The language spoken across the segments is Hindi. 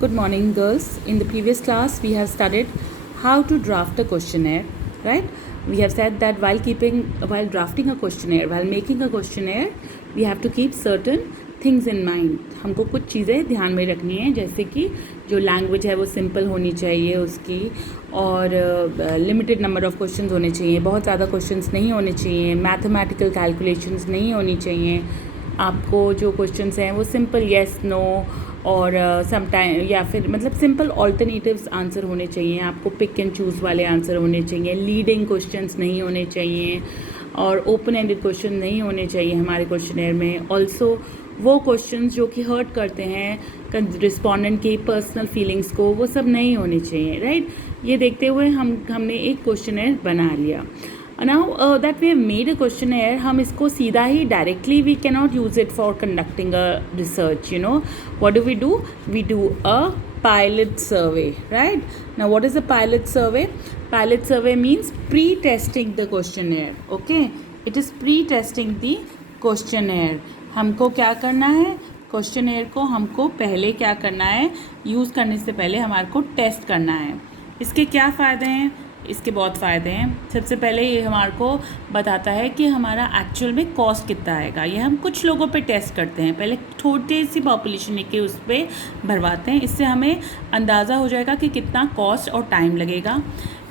Good morning, girls. In the previous class, we have studied how to draft a questionnaire, right? We have said that while drafting a questionnaire, while making a questionnaire, we have to keep certain things in mind. हमको कुछ चीज़ें ध्यान में रखनी है, जैसे कि जो लैंग्वेज है वो सिंपल होनी चाहिए उसकी, और लिमिटेड नंबर ऑफ़ क्वेश्चंस होने चाहिए, बहुत ज़्यादा क्वेश्चंस नहीं होने चाहिए, मैथमेटिकल कैलकुलेशंस नहीं होनी चाहिए. आपको जो क्वेश्चंस हैं वो सिंपल येस नो और समटाइम या फिर मतलब सिंपल ऑल्टरनेटिव्स आंसर होने चाहिए. आपको पिक एंड चूज़ वाले आंसर होने चाहिए, लीडिंग क्वेश्चंस नहीं होने चाहिए और ओपन एंडेड क्वेश्चन नहीं होने चाहिए हमारे क्वेश्चनेयर में. ऑल्सो वो क्वेश्चंस जो कि हर्ट करते हैं रिस्पोंडेंट की पर्सनल फीलिंग्स को, वो सब नहीं होने चाहिए, राइट. ये देखते हुए हमने एक क्वेश्चनेयर बना लिया. Now that we have made a questionnaire, हम इसको सीधा ही directly we cannot use it for conducting a research. What do? We do a pilot survey, right? Now what is a pilot survey? Pilot survey means pre-testing the questionnaire. Okay, it is pre-testing the questionnaire. हमको क्या करना है, क्वेश्चनेयर को हमको पहले क्या करना है, यूज़ करने से पहले हमारे को टेस्ट करना है. इसके क्या फ़ायदे हैं? इसके बहुत फ़ायदे हैं. सबसे पहले ये हमारे को बताता है कि हमारा एक्चुअल में कॉस्ट कितना आएगा. ये हम कुछ लोगों पे टेस्ट करते हैं, पहले छोटी सी पॉपुलेशन के उस पर भरवाते हैं. इससे हमें अंदाज़ा हो जाएगा कि कितना कॉस्ट और टाइम लगेगा.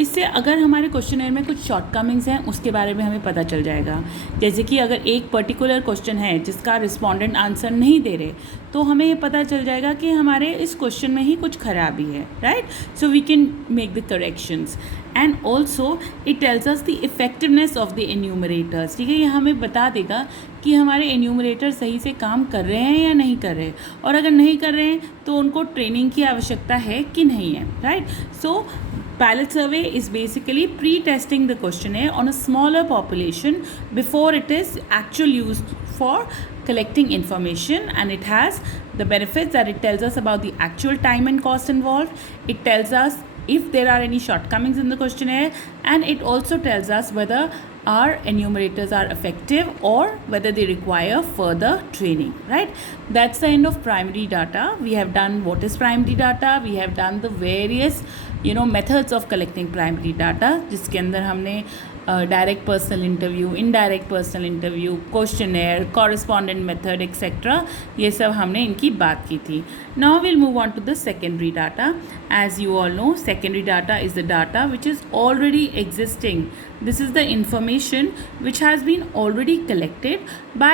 इससे अगर हमारे क्वेश्चनेयर में कुछ शॉर्टकमिंग्स हैं उसके बारे में हमें पता चल जाएगा. जैसे कि अगर एक पर्टिकुलर क्वेश्चन है जिसका रिस्पोंडेंट आंसर नहीं दे रहे, तो हमें ये पता चल जाएगा कि हमारे इस क्वेश्चन में ही कुछ खराबी है, right. So we can make the corrections. And also it tells us the effectiveness of the enumerators. ठीक है, ये हमें बता देगा कि हमारे एन्यूमरेटर सही से काम कर रहे हैं या नहीं कर रहे, और अगर नहीं कर रहे हैं तो उनको ट्रेनिंग की आवश्यकता है कि नहीं है, right. So pilot survey is basically pre-testing the questionnaire on a smaller population before it is actually used for collecting information, and it has the benefits that it tells us about the actual time and cost involved. It tells us if there are any shortcomings in the questionnaire, and it also tells us whether our enumerators are effective or whether they require further training, right. That's the end of primary data. We have done what is primary data. We have done the various methods of collecting primary data, जिसके अंदर हमने direct personal interview, indirect personal interview, questionnaire, correspondent method etcetera, ये सब हमने इनकी बात की थी. Now will move on to the secondary data. As you all know, secondary data is the data which is already existing. This is the information which has been already collected by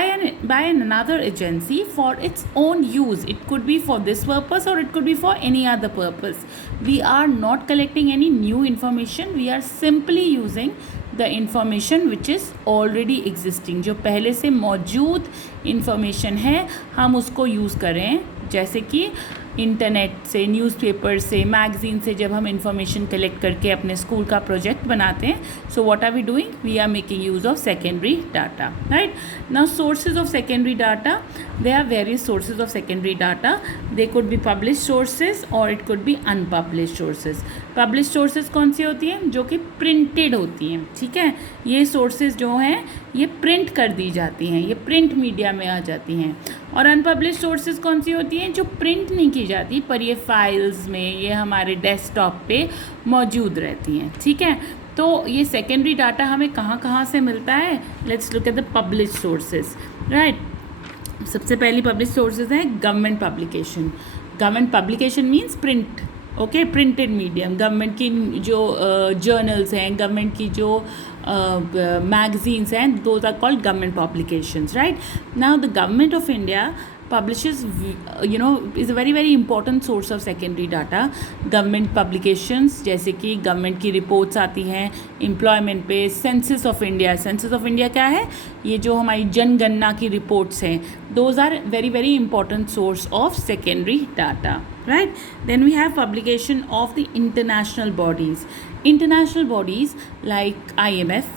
another agency for its own use. It could be for this purpose or it could be for any other purpose. We are not collecting any new information. We are simply using the information which is already existing. जो पहले से मौजूद information है, हम उसको use कर रहे हैं. जैसे कि इंटरनेट से, न्यूज़पेपर से, मैगज़ीन से जब हम इंफॉर्मेशन कलेक्ट करके अपने स्कूल का प्रोजेक्ट बनाते हैं, so what are we doing? We are making use of secondary data, right. Now sources of secondary data, there are various sources of secondary data. They could be published sources or it could be unpublished sources. Published sources कौन सी होती हैं? जो कि printed होती हैं, ठीक है. ये sources जो हैं ये print कर दी जाती हैं, ये print media में आ जाती हैं. और unpublished sources कौन सी होती हैं? जो print नहीं की जाती, पर ये files में, ये हमारे desktop पे मौजूद रहती हैं, ठीक है. तो ये secondary data हमें कहाँ से मिलता है? Let's look at the published sources, right. सबसे पहली पब्लिश सोर्सेज हैं government publication. Government publication means print, okay, printed medium. Government की जो जर्नल्स हैं, गवर्नमेंट की जो मैगजीन्स हैं, those are called government publications, right. Now the government of India publishes is a very very important source of secondary data. Government publications जैसे कि गवर्नमेंट की रिपोर्ट्स आती हैं एम्प्लॉयमेंट पे. Census of India, census of India क्या है? ये जो हमारी जनगणना की रिपोर्ट्स हैं, those are very very important source of secondary data, right. Then we have publication of the international bodies. International bodies like IMF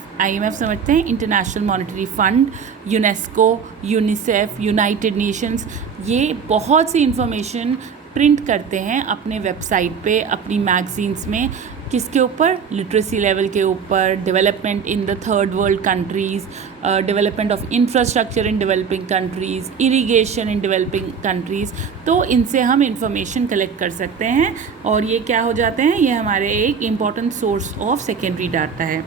समझते हैं, international monetary fund, UNESCO, UNICEF, United Nations, ये बहुत सी इंफॉर्मेशन प्रिंट करते हैं अपने वेबसाइट पे, अपनी मैगजीन्स में, किसके ऊपर? लिटरेसी लेवल के ऊपर, development in the third world countries, development of infrastructure in developing countries, irrigation in developing countries. तो इनसे हम इंफॉर्मेशन कलेक्ट कर सकते हैं और ये क्या हो जाते हैं, ये हमारे एक important source of secondary data है।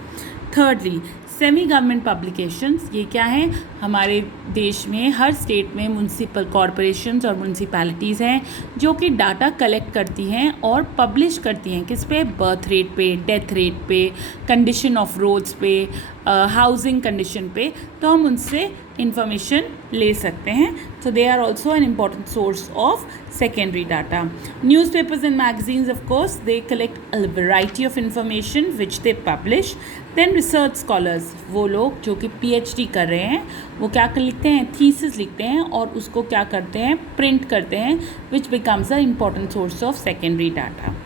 थर्डली, सेमी गवर्नमेंट पब्लिकेशंस, ये क्या हैं? हमारे देश में हर स्टेट में म्यूनसिपल कॉरपोरेशंस और म्यूनसिपैलिटीज़ हैं जो कि डाटा कलेक्ट करती हैं और पब्लिश करती हैं। किस पे? बर्थ रेट पे, डेथ रेट पे, कंडीशन ऑफ रोड्स पे, हाउसिंग कंडीशन पे। तो हम उनसे इंफॉर्मेशन ले सकते हैं। So they are also an important source of secondary data. Newspapers and magazines, of course, they collect a variety of information which they publish. Then research scholars, वो लोग जो कि PhD कर रहे हैं, वो क्या लिखते हैं? थीसिस लिखते हैं और उसको क्या करते हैं? प्रिंट करते हैं, which becomes an important source of secondary data.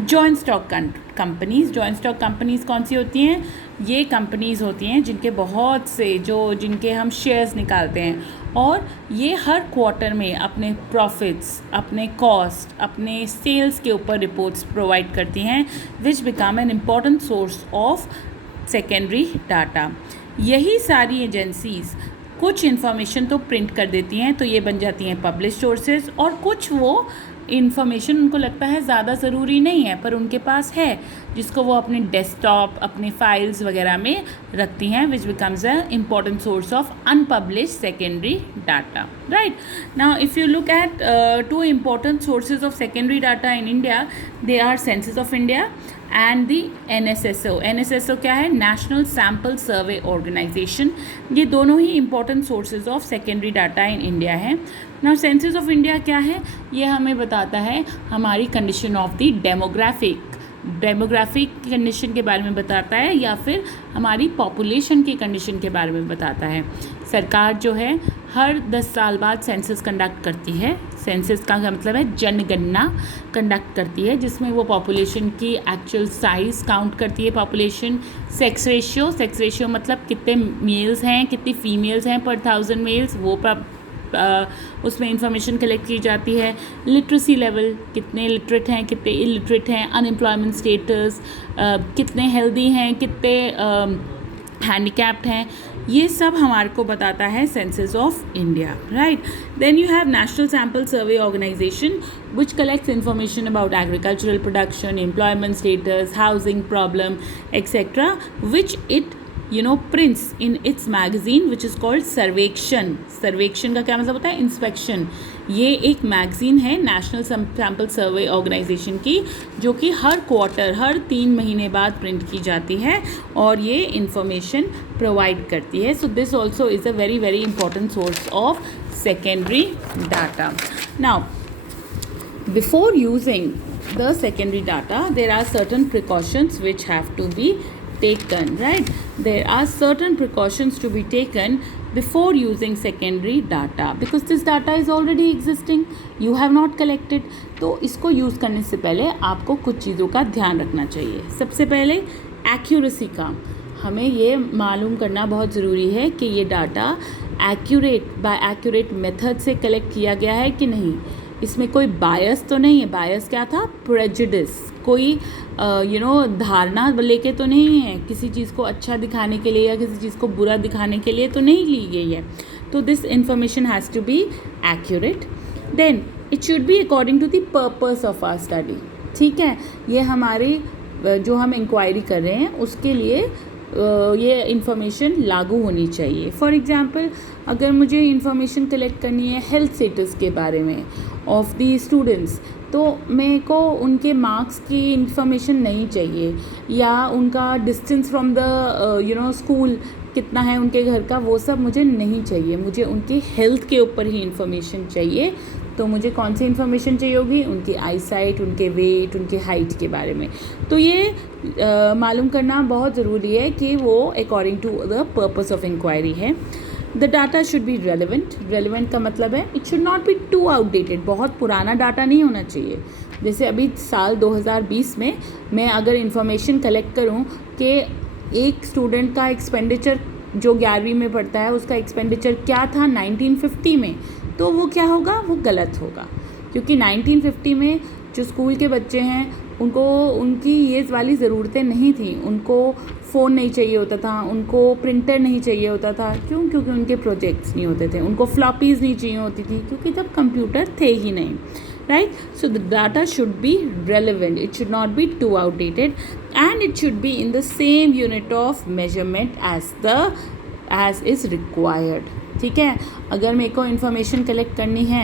Joint stock companies, joint stock companies कौन सी होती हैं? ये कंपनीज़ होती हैं जिनके बहुत से जिनके हम शेयर्स निकालते हैं और ये हर क्वार्टर में अपने प्रॉफिट्स, अपने कॉस्ट, अपने सेल्स के ऊपर रिपोर्ट्स प्रोवाइड करती हैं, विच become an important source of secondary data. यही सारी एजेंसीज़ कुछ इन्फॉर्मेशन तो प्रिंट कर देती हैं, तो ये बन जाती हैं पब्लिश सोर्सेज, और कुछ वो इन्फॉर्मेशन उनको लगता है ज़्यादा ज़रूरी नहीं है पर उनके पास है, जिसको वो अपने डेस्कटॉप, अपने फाइल्स वगैरह में रखती हैं, which becomes a important source of unpublish secondary data, right. Now if you look at two important sources of secondary data in India, they are census of India and the NSSO। NSSO क्या है? नेशनल सैम्पल सर्वे ऑर्गेनाइजेशन। ये दोनों ही important sources of secondary data in India है। नाउ सेंसस ऑफ इंडिया क्या है? ये हमें बताता है हमारी condition of the demographic condition के बारे में बताता है, या फिर हमारी पॉपुलेशन की कंडीशन के बारे में बताता है। सरकार जो है हर 10 साल बाद सेंसस कंडक्ट करती है। सेंसस का मतलब है जनगणना कंडक्ट करती है, जिसमें वो पॉपुलेशन की एक्चुअल साइज़ काउंट करती है, पॉपुलेशन। सेक्स रेशियो मतलब कितने मेल्स हैं, कितनी फीमेल्स हैं पर 1000 मेल्स, वो उसमें इंफॉर्मेशन कलेक्ट की जाती है। लिटरेसी लेवल, कितने लिटरेट हैं, कितने इलिटरेट हैं। अनएम्प्लॉयमेंट स्टेटस, कितने हेल्दी हैं, कितने हैंडीकैप्ड हैं, ये सब हमारे को बताता है census of India, right. Then you have National sample survey Organisation which collects information about agricultural production, employment status, housing problem, etc., which it prints in its magazine which is called सर्वेक्षण। सर्वेक्षण का क्या मतलब होता है? इंस्पेक्शन। ये एक मैगज़ीन है नेशनल सैम्पल सर्वे ऑर्गेनाइजेशन की, जो कि हर क्वार्टर, हर 3 महीने बाद प्रिंट की जाती है और ये इंफॉर्मेशन प्रोवाइड करती है। So this also is a very very important source of secondary data. Now before using the secondary data, there are certain precautions which have to be taken, right? There are certain precautions to be taken before using secondary data, because this data is already existing, you have not collected. तो इसको यूज़ करने से पहले आपको कुछ चीज़ों का ध्यान रखना चाहिए। सबसे पहले एक्यूरेसी का हमें ये मालूम करना बहुत ज़रूरी है कि ये डाटा एक्यूरेट मेथड से कलेक्ट किया गया है कि नहीं। इसमें कोई बायस तो नहीं है। बायस क्या था? प्रेजुडिस। कोई धारणा लेके तो नहीं है, किसी चीज़ को अच्छा दिखाने के लिए या किसी चीज़ को बुरा दिखाने के लिए तो नहीं ली गई है। तो this information has to be accurate. Then it should be according to the purpose of our study. ठीक है, ये हमारी जो हम इंक्वायरी कर रहे हैं उसके लिए ये इन्फॉर्मेशन लागू होनी चाहिए। फॉर एग्ज़ाम्पल, अगर मुझे इन्फॉर्मेशन कलेक्ट करनी है हेल्थ स्टेटस के बारे में ऑफ दी स्टूडेंट्स, तो मेरे को उनके मार्क्स की इन्फॉर्मेशन नहीं चाहिए, या उनका डिस्टेंस फ्रॉम द स्कूल कितना है उनके घर का, वो सब मुझे नहीं चाहिए। मुझे उनकी हेल्थ के ऊपर ही इन्फॉर्मेशन चाहिए। तो मुझे कौन सी इन्फॉर्मेशन चाहिए होगी? उनकी आई साइट, उनके वेट, उनके हाइट के बारे में। तो ये मालूम करना बहुत ज़रूरी है कि वो according to the purpose of inquiry है। The data should be relevant. Relevant का मतलब है it should not be too outdated. बहुत पुराना डाटा नहीं होना चाहिए। जैसे अभी साल 2020 में मैं अगर इन्फॉर्मेशन कलेक्ट करूँ कि एक स्टूडेंट का एक्सपेंडिचर जो 11वीं में पढ़ता है उसका एक्सपेंडिचर क्या था 1950 में, तो वो क्या होगा? वो गलत होगा, क्योंकि 1950 में जो स्कूल के बच्चे हैं उनको उनकी ये वाली ज़रूरतें नहीं थी, उनको फ़ोन नहीं चाहिए होता था, उनको प्रिंटर नहीं चाहिए होता था। क्यों? क्योंकि उनके प्रोजेक्ट्स नहीं होते थे। उनको फ्लॉपीज़ नहीं चाहिए होती थी क्योंकि तब कंप्यूटर थे ही नहीं, right? So the data should be relevant, it should not be too outdated, and it should be in the same unit of measurement as is required. ठीक है, अगर मेरे को इन्फॉर्मेशन कलेक्ट करनी है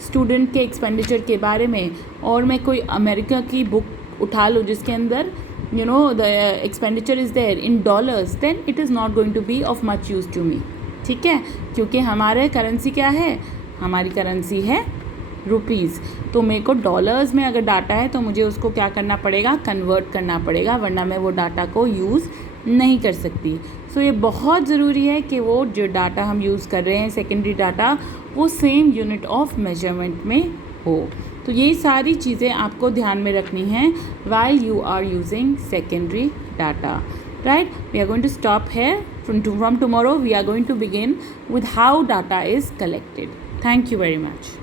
स्टूडेंट के एक्सपेंडिचर के बारे में और मैं कोई अमेरिका की बुक उठा लूँ जिसके अंदर the expenditure is there in dollars, then it is not going to be of much use to me. ठीक है, क्योंकि हमारे करेंसी क्या है, हमारी करेंसी है रुपीज़। तो मेरे को डॉलर्स में अगर डाटा है तो मुझे उसको क्या करना पड़ेगा, कन्वर्ट करना पड़ेगा, वरना मैं वो डाटा को यूज़ नहीं कर सकती। सो ये बहुत ज़रूरी है कि वो जो डाटा हम यूज़ कर रहे हैं सेकेंडरी डाटा, वो सेम यूनिट ऑफ मेजरमेंट में हो। तो ये सारी चीज़ें आपको ध्यान में रखनी हैं while you are using secondary data, right? We are going to stop here. From tomorrow we are going to begin with how data is collected. Thank you very much.